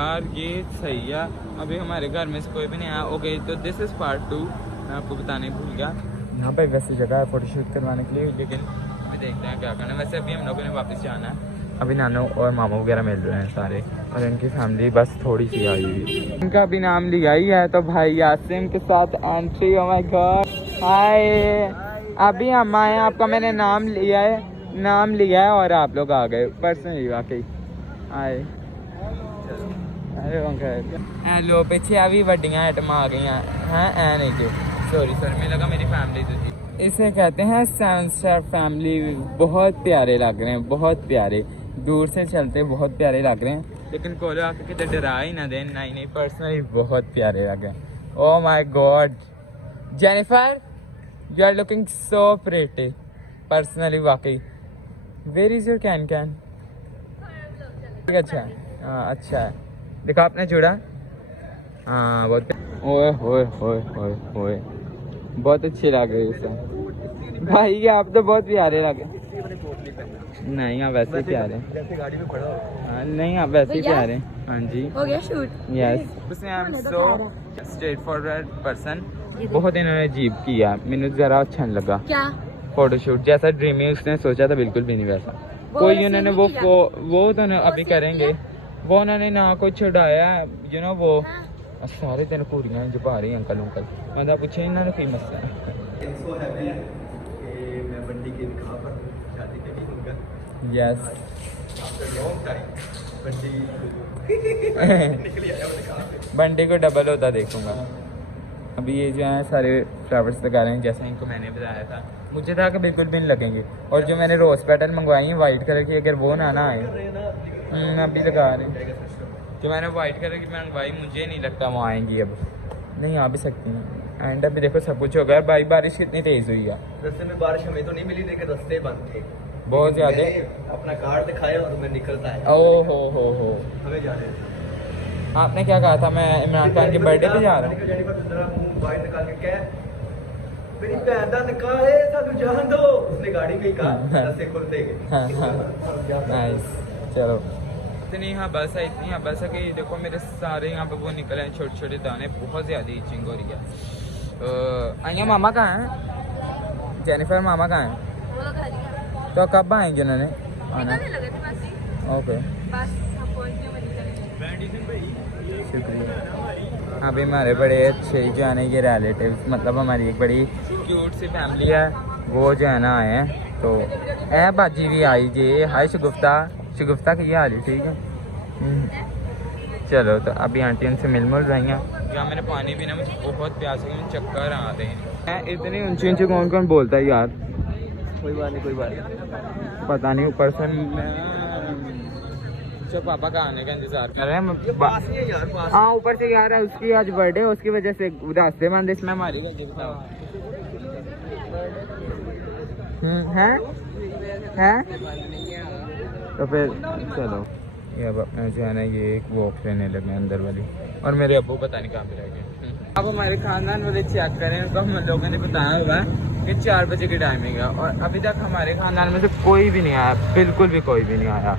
यार ये सही है। अभी हमारे घर में से कोई भी नहीं आया। ओके, तो दिस इज़ पार्ट 2। मैं आपको बताने भूल गया, यहाँ पे वैसी जगह है फोटोशूट करवाने के लिए, लेकिन अभी देखते हैं क्या करना है। वैसे अभी हम लोगों ने वापस जाना है। अभी नानू और मामू वगैरह मिल रहे हैं सारे, और इनकी फैमिली बस थोड़ी सी आई हुई। इनका भी नाम लिया ही है, तो भाई यासिम के साथ एंट्री। ओह माय गॉड, हाय। अभी हम आए, आपका मैंने नाम लिया है और आप लोग आ गए पर्सनली। वाकई आए। हेलो, पीछे अभी वड्डियाँ आइटम आ गई हैं। ऐ नहीं जो सॉरी मुझे लगा मेरी फैमिली तो थी। इसे कहते हैं 7 स्टार फैमिली। बहुत प्यारे लग रहे हैं, बहुत प्यारे। दूर से चलते बहुत प्यारे लग रहे हैं, लेकिन कोलो आके कितने डरा ही ना दें। नहीं पर्सनली बहुत प्यारे लग रहे हैं। Oh my God Jennifer, you are looking so pretty personally. वाकई वेयर इज योर कैन? अच्छा है, हाँ अच्छा है। देखा आपने जुड़ा? हाँ बहुत। ओए होए होए होए होए, बहुत अच्छे लग रहे हैं भाई। आप तो बहुत प्यारे लगे। नहीं आप वैसे ही प्यारे हैं। हाँ नहीं आप वैसे ही प्यारे हैं। हाँ जी हो गया shoot. Yes, I am so straight forward person. बहुत इन्होंने अजीब किया, मैंने जरा अच्छा नहीं लगा। क्या फोटोशूट जैसा ड्रीमी उसने सोचा था बिल्कुल भी नहीं वैसा। कोई उन्होंने वो तो अभी करेंगे। वो उन्होंने ना कोई छुड़ाया यू नो वो सारे दिन पूरियां जो पा रही अंकल मतलब पूछे इन्होंने कोई मसला यस बंडी को डबल होता देखूंगा। अभी ये जो है सारे फ्लावर्स लगा रहे हैं जैसा इनको मैंने बताया था। मुझे था कि बिल्कुल भी नहीं लगेंगे, और जो मैंने रोज़ पैटर्न मंगवाई है वाइट कलर की, अगर वो ना आए अभी लगा रहे हैं। जो मैंने वाइट कलर की मंगवाई मुझे नहीं लगता वो आएंगी। अब नहीं आ भी सकती हैं। एंड अभी देखो सब कुछ हो गया। भाई बारिश कितनी तेज़ हुई है। रास्ते में बारिश हमें तो नहीं मिली, लेकिन रास्ते बंद थे बहुत ज़्यादा। अपना कार्ड दिखाया और मैं निकलता है। ओ हो हमें जा रहे थे। आपने क्या कहा था? मैं इमरान खान के बर्थडे पे जा रहा हूँ। मुंह बाहर निकाल के कह मेरी भैन दा निकाह है, सानू जान दो। उसने गाड़ी में ही कहा, रास्ते खुलते गए। नाइस, चलो। इतनी हाँ बस है कि देखो मेरे सारे यहाँ पे वो निकले हैं छोटे छोटे दाने। बहुत ज़्यादा ईचिंग हो रही है। आइया मामा कहाँ हैं? जेनिफर मामा कहाँ हैं? तो कब आएंगे उन्होंने आना? ओके शुक्रिया। अभी हमारे बड़े अच्छे जो है ना ये रिलेटिव्स, मतलब हमारी एक बड़ी क्यूट सी फैमिली है, वो जो है ना आए हैं। तो ए बाजी भी आई जी। हाय शगुफ्ता की हाल है? ठीक है। चलो तो अभी आंटी उनसे मिल रही हैं। यहाँ मैंने पानी पीना, मुझे बहुत प्यास है, मुझे चक्कर आ रहे हैं। इतनी ऊंची ऊंची कौन कौन बोलता है यार? कोई बात नहीं पता नहीं। ऊपर से अच्छा पापा का आने का इंतजार कर रहे हैं। हाँ ऊपर से यार है, उसकी आज बर्थडे है, उसकी वजह से रास्ते बंद। इसमें हमारी बताओ है तो फिर चलो। ये अब अपना जो है ना ये एक वॉक लेने लगे अंदर वाली, और मेरे अब्बू पता नहीं कहाँ पे रह गए। अब हमारे खानदान वाले चेक करें तो हम लोगों ने बताया हुआ है कि 4 बजे की टाइमिंग है, और अभी तक हमारे खानदान में से कोई भी नहीं आया, बिल्कुल भी कोई भी नहीं आया।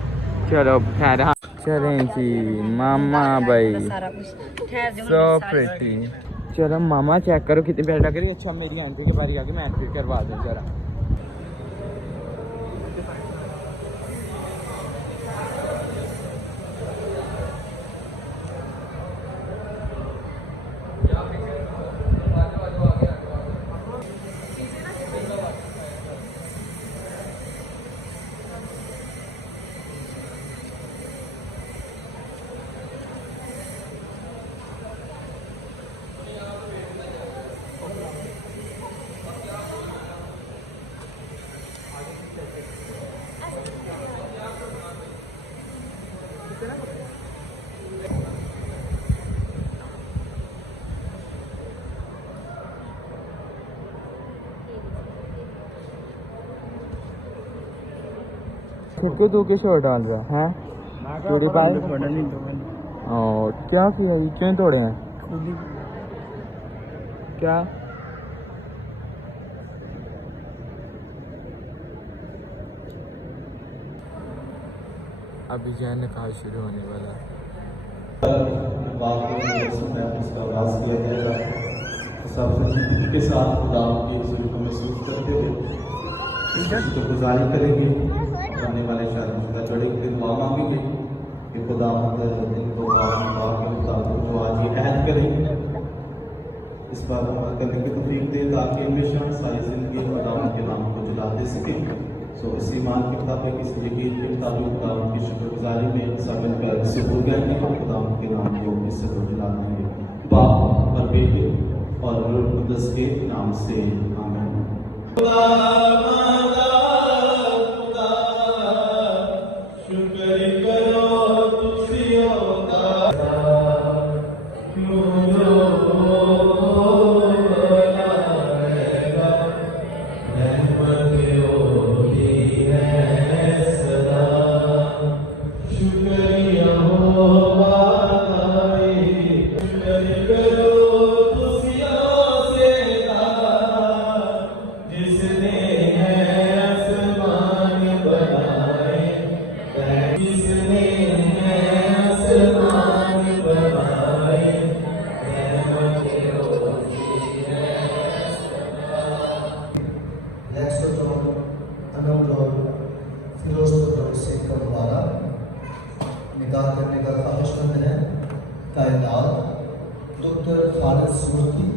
चलो खैर हाँ चलें जी। मामा भाई सो प्रिटी। चलो मामा चेक करो कितनी प्यारी लग रही है। अच्छा मेरी आंटी के बारी आके मैं एंट्री करवा दूँ जरा। खुद को तू के शोर डाल रहा है चूड़ी पाए? और क्या किया? क्यों तोड़े हैं? क्या अभी जो है निकाह शुरू होने वाला है। बात इसका आगाज किया जाएगा। सब के साथ खुदा की रसूल को महसूस करते हुए तो गुजारी करेंगे। आने वाले शादीशुदा जोड़े के लिए दुआ मांगेंगे कि खुदा इनको के मुताबिक जो आज ये ऐड करेंगे इस बात को अमल करने की तौफीक दे ताकि हमेशा सारी जिंदगी खुदा के नाम को जला दे सकें। सो इसी ईमान के मुताबिक इस यकीन के मुताबिक खुदा की शुक्रगुजारी में सब मिलकर इससे हो गए खुदा के नाम को इससे को जला देंगे। बाप और बेटे और रूह कुद्दस के नाम से आमीन। निकाह करने का ख्वाहिशमंद है कायनात डॉक्टर खालिद सूरती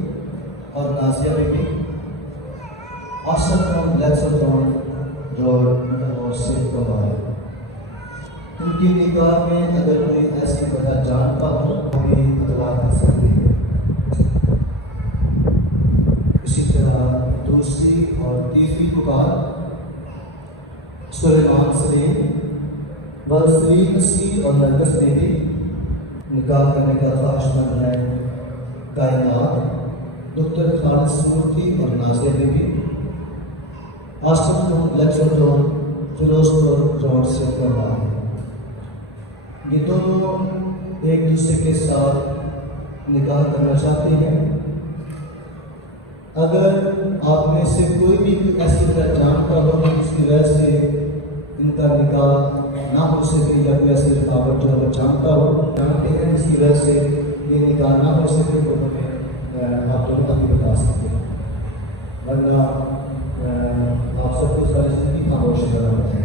और नाजिया बीबी आसम लेक्सटॉन और सिख कमाए। उनकी निकाह में अगर कोई ऐसी वजह जानता हो तो भी इतला कर सकती है। इसी तरह दूसरी और तीसरी पुकार सुलेमान सलीम सलीम मसीह और नरगस बीबी निकाह करने का ख्वाहिशमंद है कायनात डॉक्टर खालिद सूरती और नाजिया बीबी आसम लेक्सटॉन फिरोजपुर रोड से करवाए। ये दोनों एक दूसरे के साथ निकाह करना चाहते हैं। अगर आप में से कोई भी ऐसी तरह जानता हो कि इसकी वजह से इनका निकाह ना हो सके या कोई ऐसी रुकावट जो अगर जानता हो जानते हैं इसकी वजह से ये निकाह ना हो सके तो हमें आप लोग अभी बता सकते हैं, वरना आप सबको सारी जिंदगी खामोश करना है।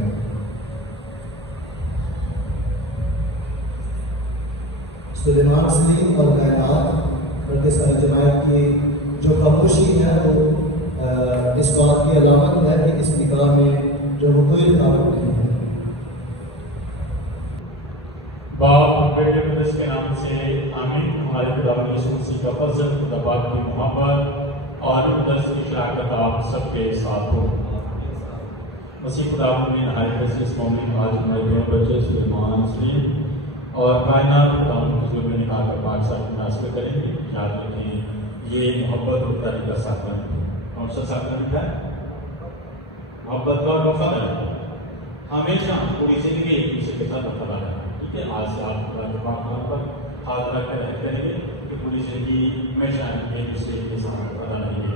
सुलेमान सलीम और कायनात बल्कि सारी जमात की जो खामोशी है वो इस बात की अलामत है कि इस निकाह में जो वो कोई रुकावट नहीं है। बाप बेटे कुद्दस के नाम से आमीन। हमारे खुदा यीशु मसीह का फजल, खुदा बाप की मोहब्बत और कुद्दस की शराकत आप सबके साथ हो। मसीह खुदा में नहायत कैसे इस मौके आज हमारे दोनों बच्चे सुलेमान सलीम और कायनात खुदा की जो निकाह का पाक साथ मुनासिब करेंगे। याद रखें ये मोहब्बत और खुदाई का साधन कौन सा साधन लिखा है? मोहब्बत का वफादार है। हमेशा पूरी जिंदगी एक दूसरे के साथ वफादार है। ठीक है, आज से आप पर हाथ रखकर रह करेंगे कि पूरी जिंदगी हमेशा एक दूसरे के साथ वफादार रहेंगे।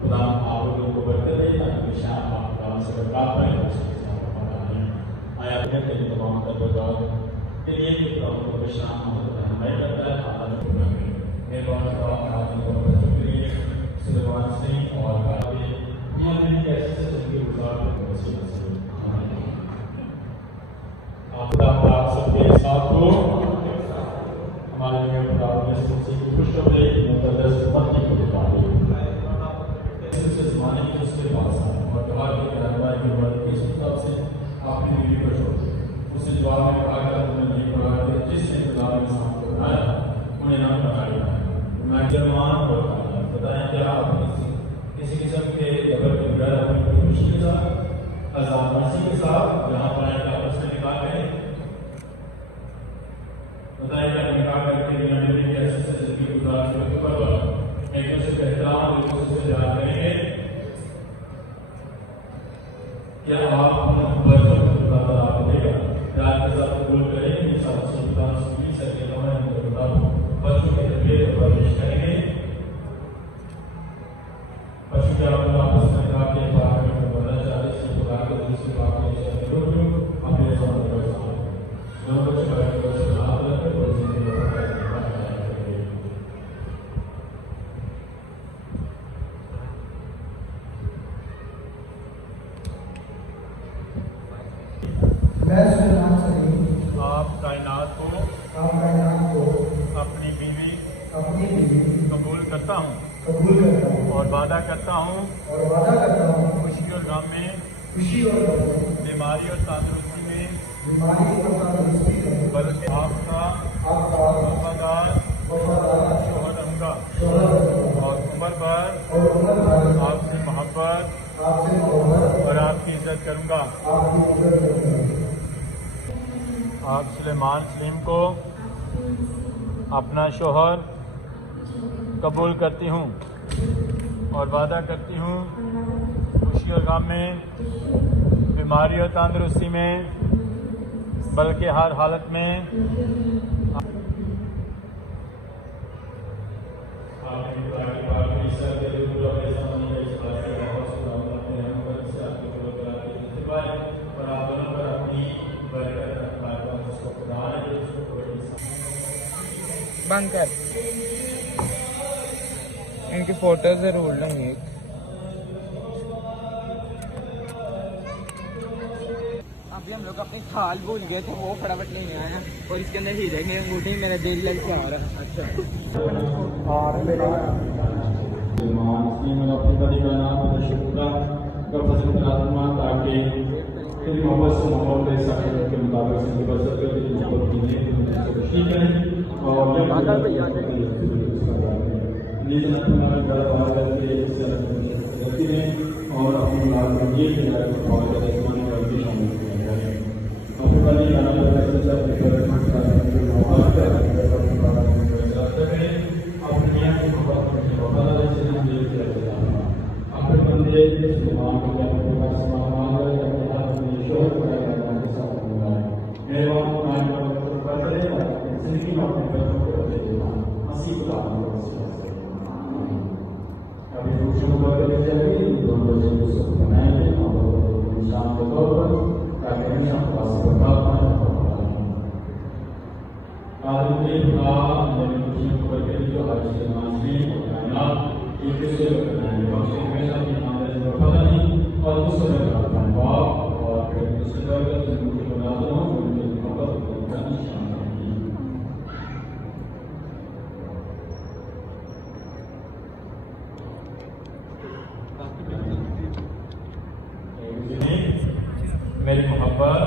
खुदा आप लोगों को बरकत दे, हमेशा आप खुदा से बरकत पाएं, दूसरे के साथ वफादार रहें। आया फिर के लिए तमाम का बरकत के लिए भी खुदा को हमेशा हमारे करता है। आदर प्रोग्राम में मेहरबान खुदा आज को बरकत के लिए सुलेमान सिंह और काबे ये भी ऐसे जिंदगी गुजार वसीला से आप सबके साथ हो। हमारे लिए खुदा ने खुश हो गई मुकद्दस मत्ती को दिखाई इस ज़माने में उसके पास और कहा कि रहनुमाई के वर्ग के हिसाब से आपकी बीवी को छोड़। उसने जवाब में कहा कि तुमने नहीं पढ़ा कि जिसने खुदा ने इंसान को बनाया उन्हें नाम बनाया मैं जर्मान बताया क्या आप किसी किस्म के जबर के बगैर अपनी खुशी के साथ आजाद मसीह के साथ जहाँ पर आपस में निकाह करें बताया कि निकाह करके बिना डरने के ऐसे जिंदगी गुजारने के ऊपर एक दूसरे का एहतराम एक दूसरे से याद करेंगे। क्या आप अपना खुदा आपको देगा याद के साथ कबूल करेंगे साथ सके बच्चों की तरबियत और परवरिश करेंगे। पशु के आप आपस में निकाह के बारे में बताना चाहते हैं खुदा के दूसरे बात करता हूँ कबूल करता हूँ और वादा करता हूँ और वादा करता हूँ खुशी और गम में, खुशी और गम में, बीमारी और तंदुरुस्ती में, बीमारी और तंदुरुस्ती में बल्कि आपका आपका वफादार वफादार शोहर रहूँगा शोहर और उम्र भर और उम्र भर आपसे मोहब्बत आपसे मोहब्बत और आपकी इज्जत करूँगा। आपकी इज्जत करूँगा। आप सुलेमान सलीम को अपना शोहर कबूल करती हूँ और वादा करती हूँ खुशी और गम में, बीमारी और तंदुरुस्ती में, बल्कि हर हालत में बंद कर। इनकी फोटो जरूर लूंगी। अभी हम लोग अपनी थाल भूल गए थे, वो फटाफट लेने आए हैं और इसके अंदर हीरे की अंगूठी मेरा दिल लग जा रहा है। अच्छा और मेरा ताकि तेरी मोहब्बत से माहौल के साथ के मुताबिक से बसत कर तेरी मोहब्बत की नहीं ठीक है और ये बात भैया ये जनाब हमारा बड़ा बात है कि इससे गलती में और अपनी बात को ये किया है और जैसे गलती शामिल किया है और फिर वाली गाना लगा से सब पेपर मोहब्बत है अपनी दुनिया की मोहब्बत वफादार से हम ये किया जाता है अपने बंदे मुसलमान को क्या मेरी मोहब्बत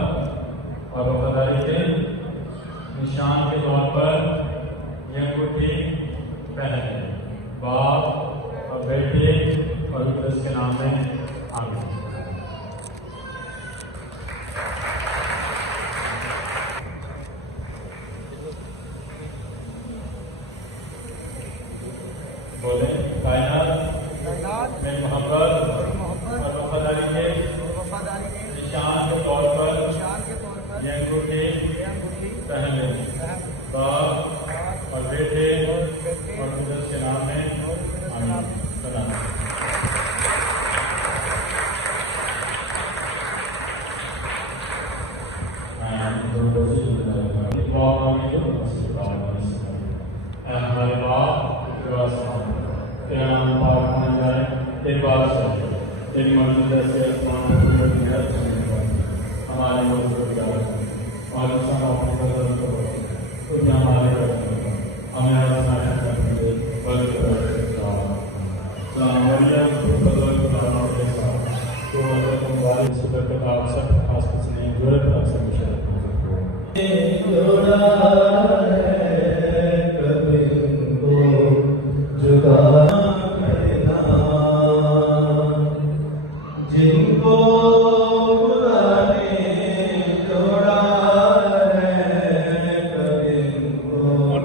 और वफादारी के निशान के तौर पर यह अंगूठी पहने बाप और बेटे और उसके नाम में आमीन। बोले कायनात मेरी मोहब्बत और वफादारी के निशान के तौर पर यह अंगूठी पहन लेंगे बाप और बेटे और उसके नाम में आमीन। सलाम। हमारे बाप तेरा नाम पाक होना जाए, तेरी बात सुन, तेरी मर्जी से हमारे और अपने बदल को तुम हमारे हमें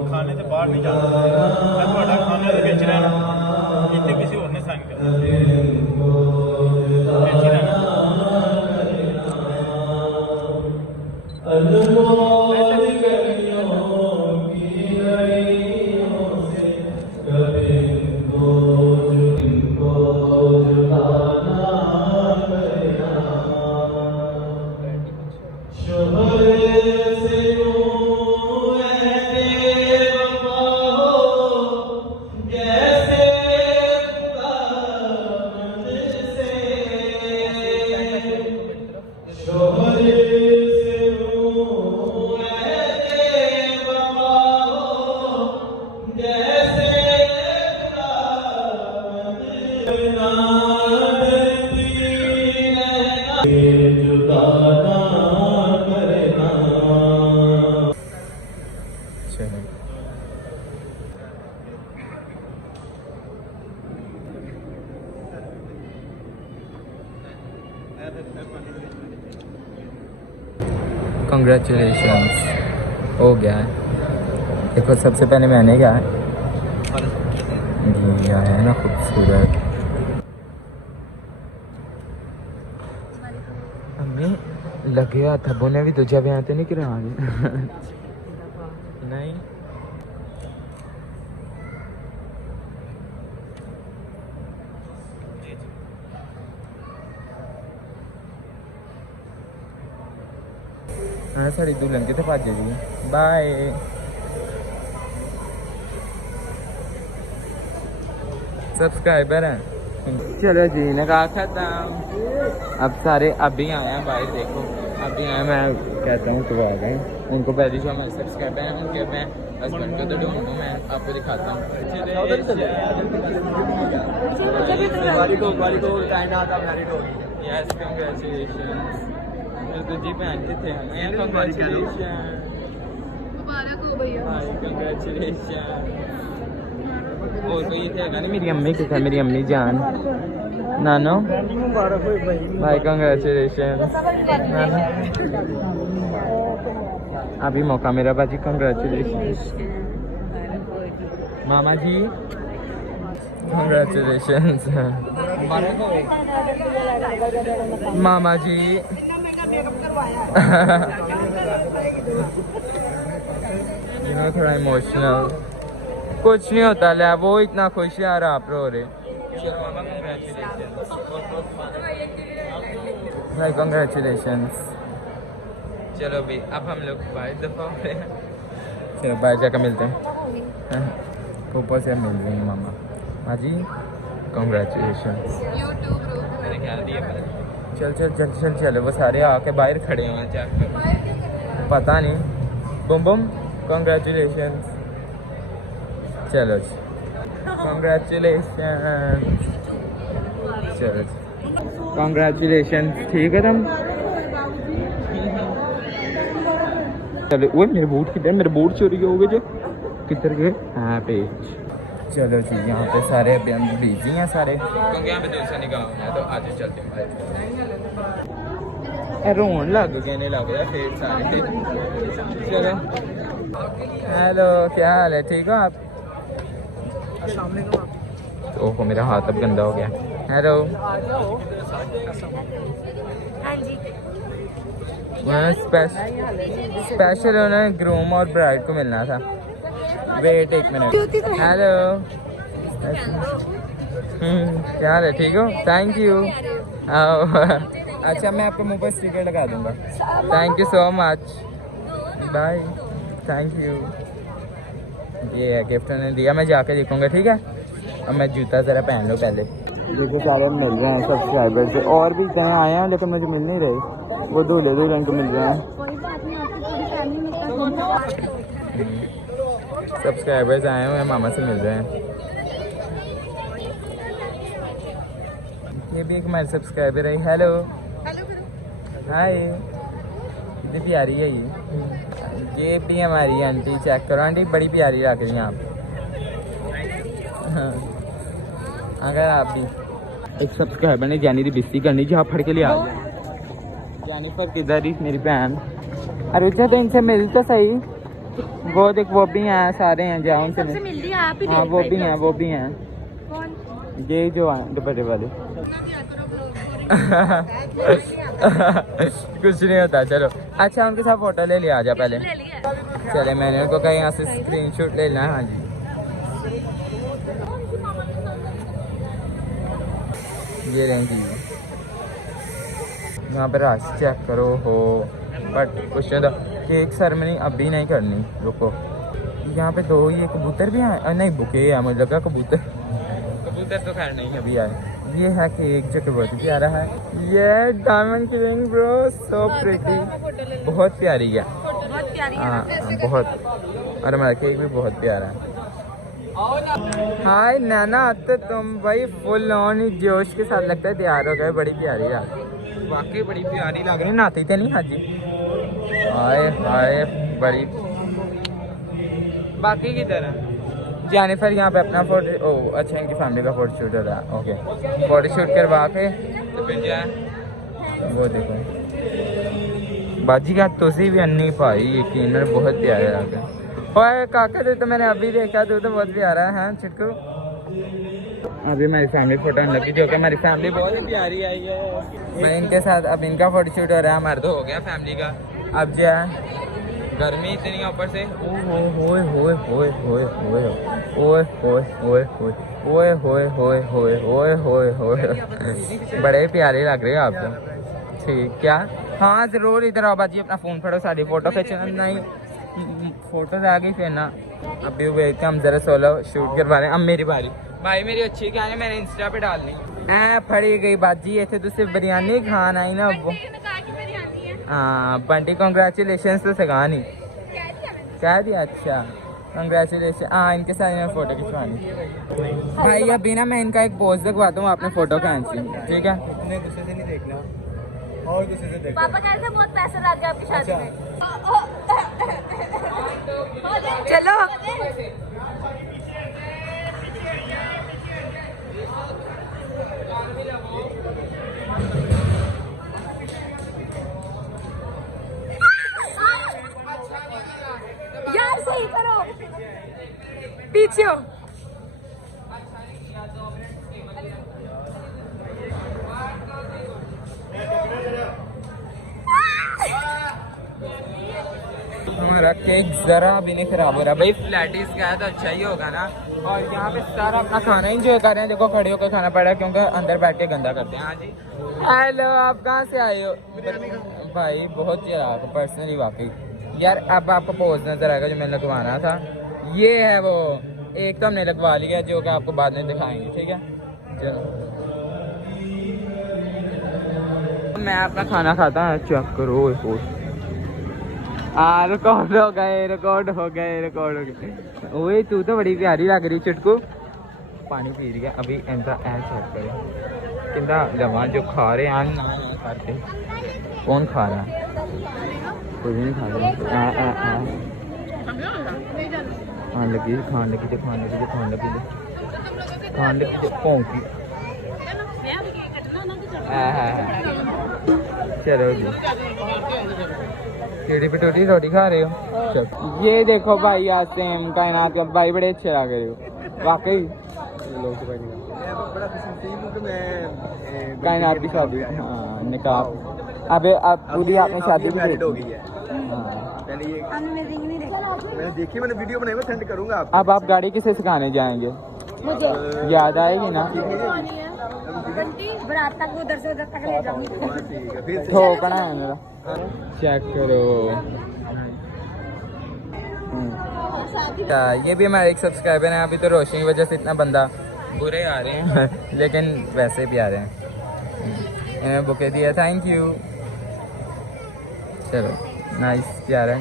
खाने से बाहर नहीं जाता खाने से बेच रहा है इतने किसी और ने साइन कर जैसे कंग्रेचुलेशंस हो गया है। देखो सबसे पहले मैंने क्या है ये आया है ना खूबसूरत। हमें लगे था बोने भी दूजा ब्याह तो नहीं करा नहीं हाँ सारी दुल्हन कितने भज जी बाय। सब्सक्राइबर हैं। चलो जी निकाह खत्म। अब सारे अभी आए हैं भाई देखो अभी आए मैं कहता हूँ तो आ गए उनको पहले जो हमारे सब्सक्राइबर हैं उनके मैं हस्बैंड को तो ढूंढूँ मैं आपको दिखाता हूँ। यस कंग्रेचुलेशंस जी बहन कितने हैं कंग्रेचुलेशन मुबारक हो भैया। कंग्रेचुलेशन। और कोई थे ना मेरी अम्मी कितना मेरी अम्मी जान नानो भाई कंग्रेचुलेशन। अभी मौका मेरा बाजी कंग्रेचुलेशन मामा जी कंग्रेचुलेशंस मामा जी। थोड़ा इमोशनल कुछ नहीं होता ले वो इतना खुश है यार आप रो रहे। भाई कंग्रेचुलेशंस। चलो भी अब हम लोग बाहर दफा हो रहे हैं। चलो बाहर जाकर मिलते हैं पोपो से मिल रही हैं मामा। हाँ जी कंग्रेचुलेशंस। मैंने क्या दिया चल चल चल चल चलो वो सारे आके बाहर खड़े हैं चेक पता नहीं बुम बुम कंग्रेचुलेशंस। चलो कंग्रेचुलेशन चलो कंग्रेचुलेशन ठीक है तुम चलो वो मेरे बूट किधर मेरे बूट चोरी हो गए जो किधर गए हाँ पेज। चलो जी यहाँ पे सारे अभी हम बिजी हैं सारे क्योंकि यहाँ पे दूसरा निकाह है तो आज चलते हैं भाई। रोन लग गए लग रहा फिर सारे। चलो हेलो क्या हाल है ठीक हो आप। ओहो मेरा हाथ अब गंदा हो गया। हेलो हाँ जी स्पेशल उन्हें ग्रूम और ब्राइड को मिलना था। वेट एक मिनट। हेलो क्या हाल है ठीक हो थैंक यू। अच्छा मैं आपको मुंह पर स्टिकर लगा दूंगा। Thank you so much bye thank you. ये है गिफ्ट उन्होंने दिया मैं जाके देखूंगा ठीक है। अब मैं जूता ज़रा पहन लूँ पहले। देखो सारे मिल रहे हैं सब्सक्राइबर से और भी इतने आए हैं लेकिन मुझे मिल नहीं रहे वो दूल्हे दुल्हन को मिल रहे हैं। सब्सक्राइबर्स आए हुए हैं मामा से मिल रहे हैं। ये भी एक हमारे सब्सक्राइबर है। हेलो हाय कितनी प्यारी है ये भी हमारी आंटी चेक करो आंटी बड़ी प्यारी लग रही हैं आप। अगर आप भी एक सब्सक्राइबर ने जानी की बेइज्जती करनी जहाँ फड़ के ले आ जाए। जानी पर किधर ही मेरी बहन अरे तो इनसे मिल तो सही वो देख वो भी हैं सारे हैं जाओ उनसे हाँ वो भी हैं ये जो दुपट्टे वाले। कुछ नहीं होता चलो। अच्छा उनके साथ फोटो ले लिया आजा पहले चले मैंने उनको कहीं यहाँ से स्क्रीनशॉट ले लेना। हाँ जी ये रहेंगी यहाँ पर राश चेक करो हो बट कुछ नहीं था केक सेरेमनी अभी नहीं करनी रुको। यहाँ पे दो ये कबूतर भी आए नहीं बुके है मुझे लगा कबूतर तो खैर नहीं अभी आए। ये है केक जो कि बहुत ही प्यारा है। ये डायमंड की रिंग ब्रो सो प्रिटी बहुत प्यारी है हाँ बहुत और हमारा केक भी बहुत प्यारा है। हाय नैना तो तुम भाई फुल ऑन जोश के साथ लगता है तैयार हो गए बड़ी प्यारी रात वाकई बड़ी प्यारी लग रही नहाती तो नहीं हाजी हाय हाय बड़ी बाकी की तरह जेनिफर यहाँ पे अपना फोटो अच्छा इनकी फैमिली का फोटो शूट हो रहा है ओके फोटो शूट करवा के तो फिर जाए वो देखो बाजी का तुसी भी अन्नी भाई यकीन बहुत प्यारे लग रहे। ओए काका तू तो मैंने अभी देखा, तू तो बहुत प्यारा है चिटकू। अभी मेरी फैमिली फोटो लगी जो कि हमारी फैमिली बहुत ही प्यारी आई है। मैं इनके साथ अब इनका फोटो शूट हो रहा है, हमारा तो हो गया फैमिली का। अब जो है गर्मी इतनी ऊपर से ओए होए होए होए होए ओए होए होए होए होए होए होए ओए होए होए बड़े प्यारे लग रहे हो आप तो। ठीक क्या? हाँ जरूर इधर आओ बाजी, अपना फोन फड़ो, सारी फोटो खींचना। नहीं फोटो आ गई फिर ना। अभी वेट हम जरा सोलो शूट करवा रहे हैं। अब मेरी बारी भाई, मेरी अच्छी क्या है, मैंने इंस्टा पे डालनी ऐ फड़ी गई बाजी। इतने तो सिर्फ बिरयानी खान आई ना वो। हाँ बंटी कॉन्ग्रेचुलेशन तो सगा नहीं कह दिया। अच्छा कंग्रेचुलेशन। हाँ इनके साथ मैं फोटो खिंचवानी भाई। अभी ना मैं इनका एक पोज लगवाता हूँ, आपने फोटो खींची ठीक है। इतने गुस्से से नहीं देखना और गुस्से से देखना। पापा कह रहे थे बहुत पैसे लग गए आपकी शादी में। चलो यार सही करो, पीछे हो। हमारा केक जरा भी नहीं खराब हो रहा भाई। फ्लैटिस का है तो अच्छा ही होगा ना। और यहाँ पे सारा अपना खाना इंजॉय कर रहे हैं। देखो खड़े होकर खाना पड़ रहा है क्योंकि अंदर बैठ के गंदा करते हैं। हाँ जी हेलो, आप कहाँ से आए हो भाई? बहुत चिराग पर्सनली वाकई यार। अब आपको पोज नजर आएगा जो मैंने लगवाना था, ये है वो। एक तो हमने लगवा लिया जो कि आपको बाद में दिखाएंगे ठीक है। चलो मैं अपना खाना खाता हूँ, चेक करो। रिकॉर्ड हो गए, रिकॉर्ड हो गए, रिकॉर्ड हो गए। ओए तू तो बड़ी प्यारी लग रही चुटकू। पानी पी रही है अभी इनका ऐसा करे किंदा लवा जो खा रहे हैं ना करते। कौन खा रहा है? कोई नहीं खा रहा। खान लगी खान लगी जो खान लगी जो खान लगी जो खान लगी जो भौंकी। चलो जी केड़ी पटोटी रोटी खा रहे हो? ये देखो भाई आज सेम कायनात का भाई, बड़े अच्छे लग रहे हो वाकई। कायनात की शादी, हाँ निकाह। अबे अब पूरी आपने शादी भी हो गई है। पहले ये मैंने देखी, मैंने वीडियो बनाई, मैं सेंड करूंगा आपको। अब आप गाड़ी किसे सिखाने जाएंगे? मुझे याद आएगी ना? बारात तक उधर से उधर तक ले जाऊंगी। ठोकना है मेरा। चेक करो। ये भी हमारे एक सब्सक्राइबर हैं। अभी तो रोशनी की वजह से इतना बंदा बुरे आ रहे हैं लेकिन वैसे भी आ रहे हैं। इन्हें बुके दिया, थैंक यू। चलो नाइस प्यार है।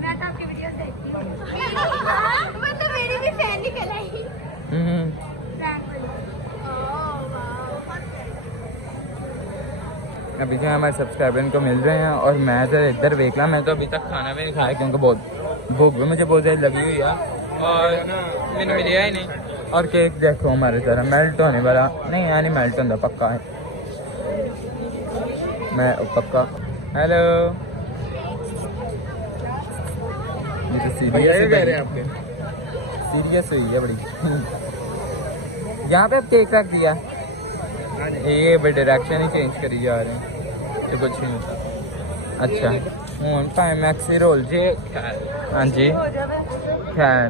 मैं तो आपकी वीडियोस देखती हूँ। मतलब मेरी भी फैन निकल आई। अभी जो हमारे सब्सक्राइबर इनको मिल रहे हैं और मैं जरा इधर देख ला। मैं तो अभी तक खाना भी नहीं खाया क्योंकि बहुत भूख भी मुझे बहुत ज़्यादा लगी हुई है और मैंने मिलिया ही नहीं। और केक देखो हमारे जरा मेल्ट होने वाला नहीं, यानी मेल्ट होता पक्का है। मैं पक्का। हेलो ये तो सीरियस हुई है बड़ी। यहाँ पे अब केक रख दिया, ये बड़े डायरेक्शन ही चेंज करी जा रहे हैं तो कुछ नहीं होता। अच्छा हूँ भाई मैक्सी रोल जी। हाँ जी खैर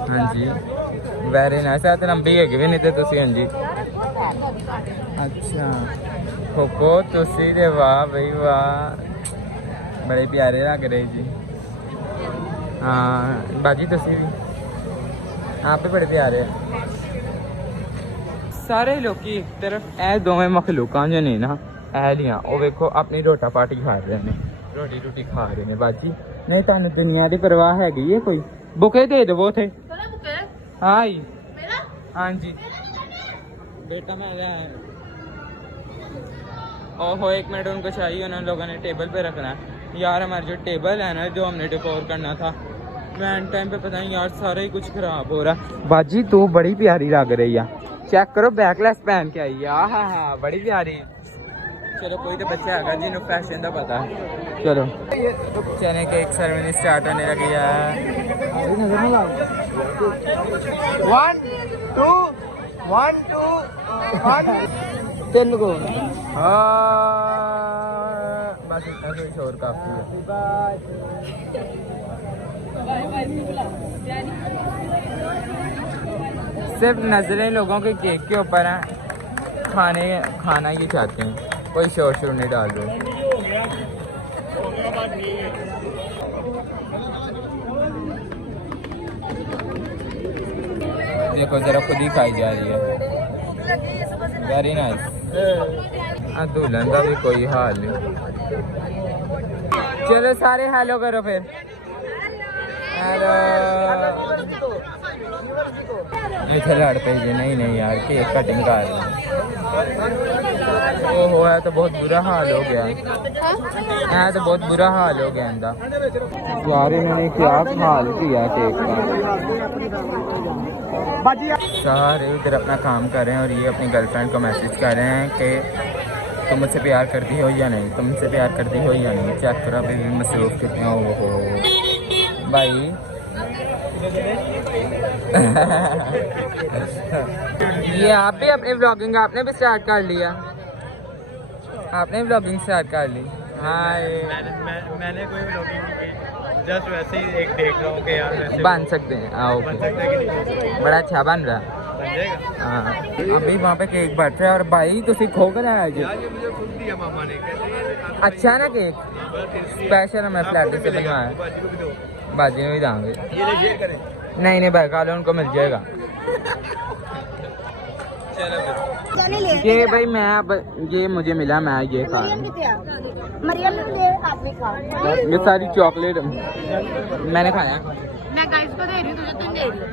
हाँ जी वेरी नाइस। तो लंबी है भी नहीं तो तुसी। हाँ जी अच्छा खोको तुसी दे वाह भाई वाह, बड़े प्यारे लग रहे जी। हाँ बाजी तुसी भी आप भी बड़े प्यारे हैं। सारे लोग एक तरफ ए दोवें मखलूका जो नहीं ना एलियां वो देखो अपनी रोटा पार्टी खा रहे हैं, रोटी रोटी खा रहे हैं बाजी। नहीं तुम दुनिया की परवाह हैगी है कोई? बुके दे दो थे। हाँ जी हाँ जी बेटा मैं ओहो एक मिनट उनको चाहिए, उन लोगों ने टेबल पे रखना है यार। हमारे जो टेबल है ना जो हमने डेकोर करना था मैं टाइम पे पता नहीं यार सारा ही कुछ खराब हो रहा। बाजी तू बड़ी प्यारी लग रही है, चेक करो बैकलेस पहन के आई है। हाँ बड़ी प्यारी। चलो कोई तो बच्चा है जिन्होंने फैशन का पता है। चलो चने केक सेरेमनी स्टार्ट होने लगी है। 1 2 1 2 1 3 को बस इतना कोई शोर काफी है। सिर्फ नजरें लोगों के केक के ऊपर हैं, खाना ही चाहते हैं, कोई शोर शोर नहीं डाल दो। देखो जरा खुद ही खाई जा रही है। Very nice. दुल्हन का भी कोई हाल नहीं। चलो सारे हेलो करो फिर। हेलो इधर लड़ पे जी। नहीं यार केक कटिंग कर रहे हैं। ओहो है तो बहुत बुरा हाल हो गया है, तो बहुत बुरा हाल हो गया इनका यार। इन्होंने क्या हाल किया केक का। सारे उधर अपना काम कर रहे हैं और ये अपनी गर्लफ्रेंड को मैसेज कर रहे हैं कि तुम मुझसे प्यार करती हो या नहीं, तुम मुझसे प्यार करती हो या नहीं। चेक करो अभी भी मसरूफ कितने हो भाई। ये आप भी अपनी व्लॉगिंग आपने भी स्टार्ट कर लिया। आपने व्लॉगिंग स्टार्ट कर ली। हाय मैंने कोई व्लॉगिंग नहीं की, जस्ट वैसे ही एक देख रहा हूँ कि यार वैसे बन सकते हैं। ओके बड़ा अच्छा बन रहा है। हाँ अभी वहाँ पे केक बट रहा है और भाई तो खो कर आया जी। यार ये मुझे खुद दिया मामा ने, अच्छा ना केक स्पेशल हमें फ्लैट से बनवाया। बाजी में भी जाएंगे। ये करें नहीं भाई खा लो, उनको मिल जाएगा। ये भाई मैं अब ये मुझे मिला, मैं ये खा रहा हूँ। ये सारी चॉकलेट मैंने खाया। मैं गाइस को दे रही हूँ, तुझे तुम दे रही हो।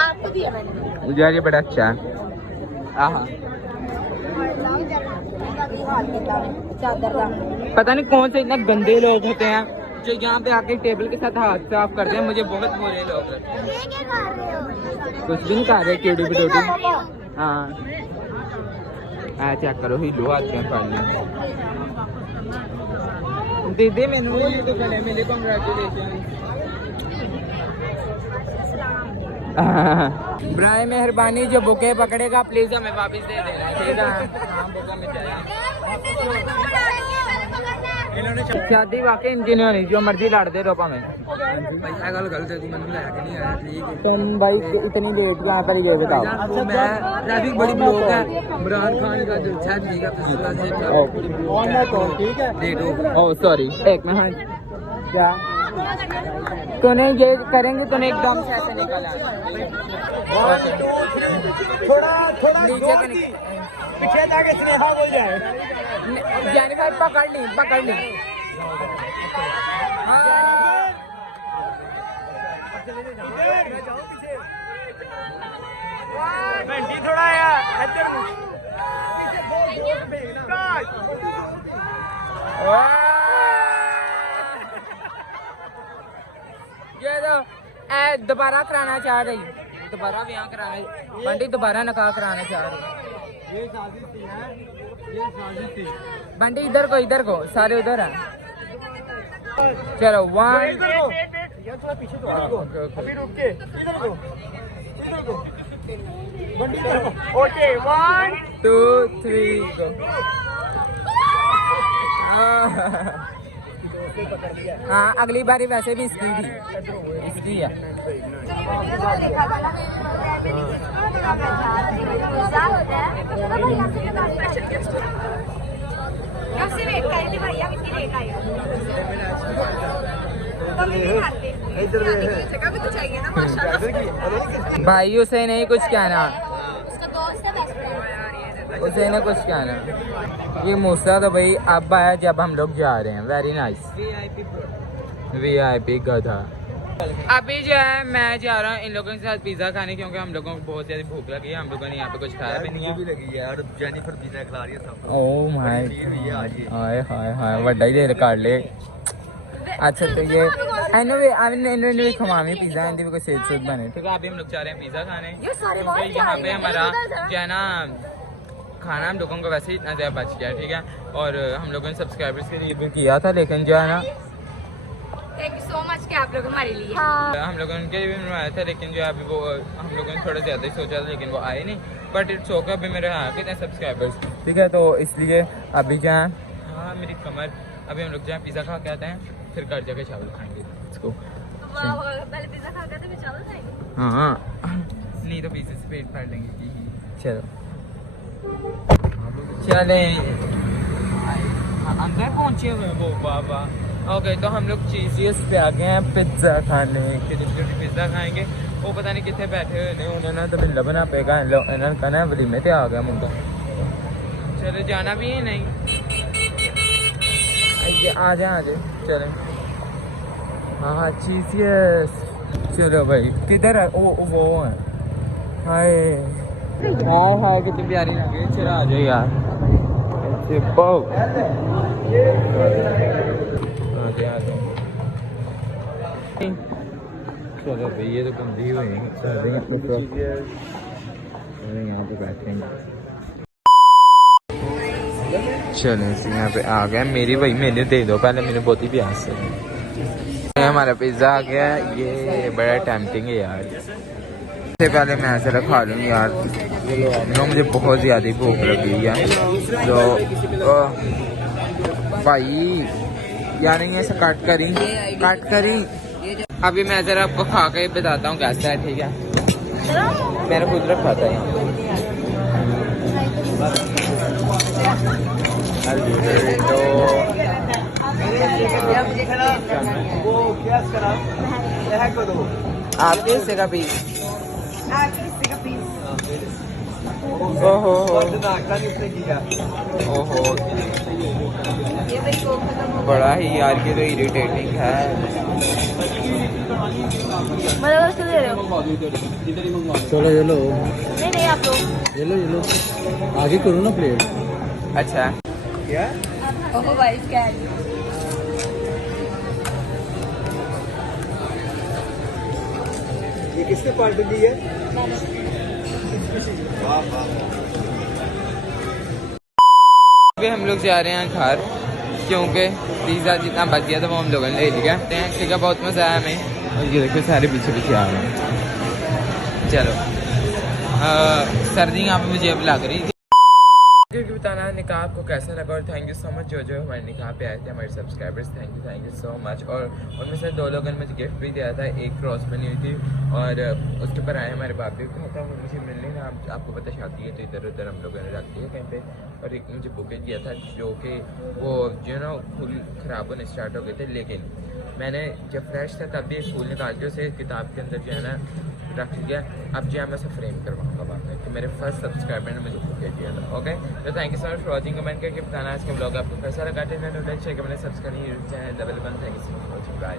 आपको दिया मैंने। यार ये बड़ा अच्छा है। पता नहीं कौन से इतना गंदे लोग होते हैं जो यहाँ पे आके टेबल के साथ हाथ साफ करते हैं। मुझे बहुत बुरे लोग लगते हैं। कुछ भी नहीं खा रहे क्यूटी बिटोटी। हाँ चेक करो ही लो हाथ में पड़ लिया। दीदी मैंने तो गले मिले, कांग्रेचुलेशन। ब्राय मेहरबानी जो बुके पकड़ेगा प्लीज हमें वापस दे देना, ठीक है। हाँ बुका मिल जाएगा। शादी वाकई इनकी नहीं होनी, जो मर्जी लड़ दे रो भावें। तुम भाई इतनी लेट कहाँ पर ये बताओ। ट्रैफिक बड़ी ब्लॉक है। इमरान खान का जो ओह सॉरी एक मिनट। क्या तूने ये करेंगे तूने एकदम से ऐसे निकाला। थोड़ा नीचे से पीछे जाके स्नेहा हो जाए। जेनिफर पकड़ ली घंटी थोड़ा यार इधर ये तो दोबारा कराना चाह रही, दोबारा ब्याह कराना, बंटी दोबारा निकाह कराना चाह रही। ये साजिश थी है, ये साजिश थी। बंटी इधर को सारे उधर हैं। चलो 1 यार थोड़ा पीछे तो अभी रुक के इधर को बंटी इधर को। ओके 1 2 3 गो। हाँ अगली बारी वैसे भी इसकी थी, इसकी है। भाई उसे नहीं कुछ कहना, उसे नहीं कुछ कहना। ये मूसा तो भाई अब आया जब हम लोग जा रहे हैं। वेरी नाइस VIP गधा। अभी जो है मैं जा रहा हूँ इन लोगों के साथ पिज़्ज़ा खाने, क्योंकि हम लोगों को बहुत ज़्यादा भूख लगी है। हम लोगों ने यहाँ पे कुछ खाया भी नहीं है। लगी यार जेनिफर पिज़्ज़ा खिला रही है सब। ओह माय हाय हाय हाय बड़ा ही देर काट ले। अच्छा तो ये एनवे खमामी पिज़्ज़ा हिंदी में कोई सेज सूद बने ठीक है। अभी हम लोग चाह रहे हैं पिज़्ज़ा खाने क्योंकि यहाँ पे हमारा जो है ना खाना हम लोगों को वैसे ही इतना ज़्यादा बच गया ठीक है। और हम लोगों ने सब्सक्राइबर्स के लिए भी किया था लेकिन जो है ना थैंक यू सो मच कि आप लोग हमारे लिए हम लोगों ने भी बनवाया था लेकिन जो है अभी वो हम लोगों ने थोड़ा ज़्यादा ही सोचा था लेकिन वो आए नहीं। बट इट्स ओके अभी मेरे यहाँ कितने सब्सक्राइबर्स ठीक है। तो इसलिए अभी क्या है हाँ मेरी कमर अभी हम लोग जहाँ पिज़्ज़ा खा के आते हैं फिर घर जाके चावल खाएंगे इसको। पहले पिज्जा खा के फिर चावल खाएंगे। हाँ नहीं तो पिज़्ज़े से पेट फाड़ लेंगे। चलो चले अंदर पहुँचे हुए हैं वो बाबा। ओके तो हम लोग चीज़ियस पे आ गए हैं पिज़्ज़ा खाने के लिए। पिज़्ज़ा खाएंगे वो पता नहीं कितने बैठे हुए थे उन्होंने तो बिल्ला बना पेगा इन्होंने कहना है वलीमे पे आ गया मुंडा। चलो जाना भी है नहीं आ जाए चले हाँ चीज़ियस। चलो भाई किधर है वो है हाय हाय हाय कितनी प्यारी लगी। चलो आ जाओ यार चलो भाई ये तो गंदी हुई यहाँ पे बैठेंगे। चलो यहाँ पे आ गया मेरी भाई मेरे दे दो पहले मेरे बहुत ही प्यास है। हमारा पिज़्ज़ा आ गया ये बड़ा टेम्पटिंग है यार। इससे पहले मैं ऐसे खा लूँ यार मुझे बहुत ज़्यादा भूख लगी है। तो भाई यार नहीं ऐसा काट करी अभी मैं ज़रा आपको खा के बताता हूँ कैसा है ठीक है। मैंने खुद रखा था आपके हिस्से का पीस ओहो बड़ा ही यार की तो इरिटेटिंग है। चलो ये लो नहीं आप लोग ये लो आगे करो ना प्लेट। अच्छा क्या ओहो भाई क्या ये किसने पार्टी दी है? हम लोग जा रहे हैं घर क्योंकि पिज़्ज़ा जितना बच गया था वो हम लोगों ने ले लिया ठीक है। बहुत मज़ा आया हमें और ये देखो सारे पीछे आ रहे हैं। चलो सर्दी यहाँ पे मुझे अब लग रही थी क्योंकि बताना निकाह आपको कैसा लगा। और थैंक यू सो मच जो हमारे निकाह पे आए थे हमारे subscribers thank you so much. और उनमें से 2 लोगों ने मुझे गिफ्ट भी दिया था। एक क्रॉस बनी हुई थी और उसके ऊपर आए हमारे बाप भी था वो मुझे मिलने ना आपको पता शादी है तो इधर उधर हम लोगों ने रख दिया कहीं पे। और एक मुझे बुके दिया था जो कि वो जो ना फूल ख़राब होने स्टार्ट हो गए थे लेकिन मैंने जब फ्रेश था तब भी फूल निकाल के उसे किताब के अंदर जो है ना रख लिया। अब जो है मैं उसे फ्रेम करवाऊँगा बाद में। तो मेरे फर्स्ट सब्सक्राइबर ने मुझे बुके दिया था। ओके तो thank you so much for watching comment करके बताना आज का ब्लॉग आपको कैसा लगा। मैंने subscribe YouTube channel thank you so much for watching bye.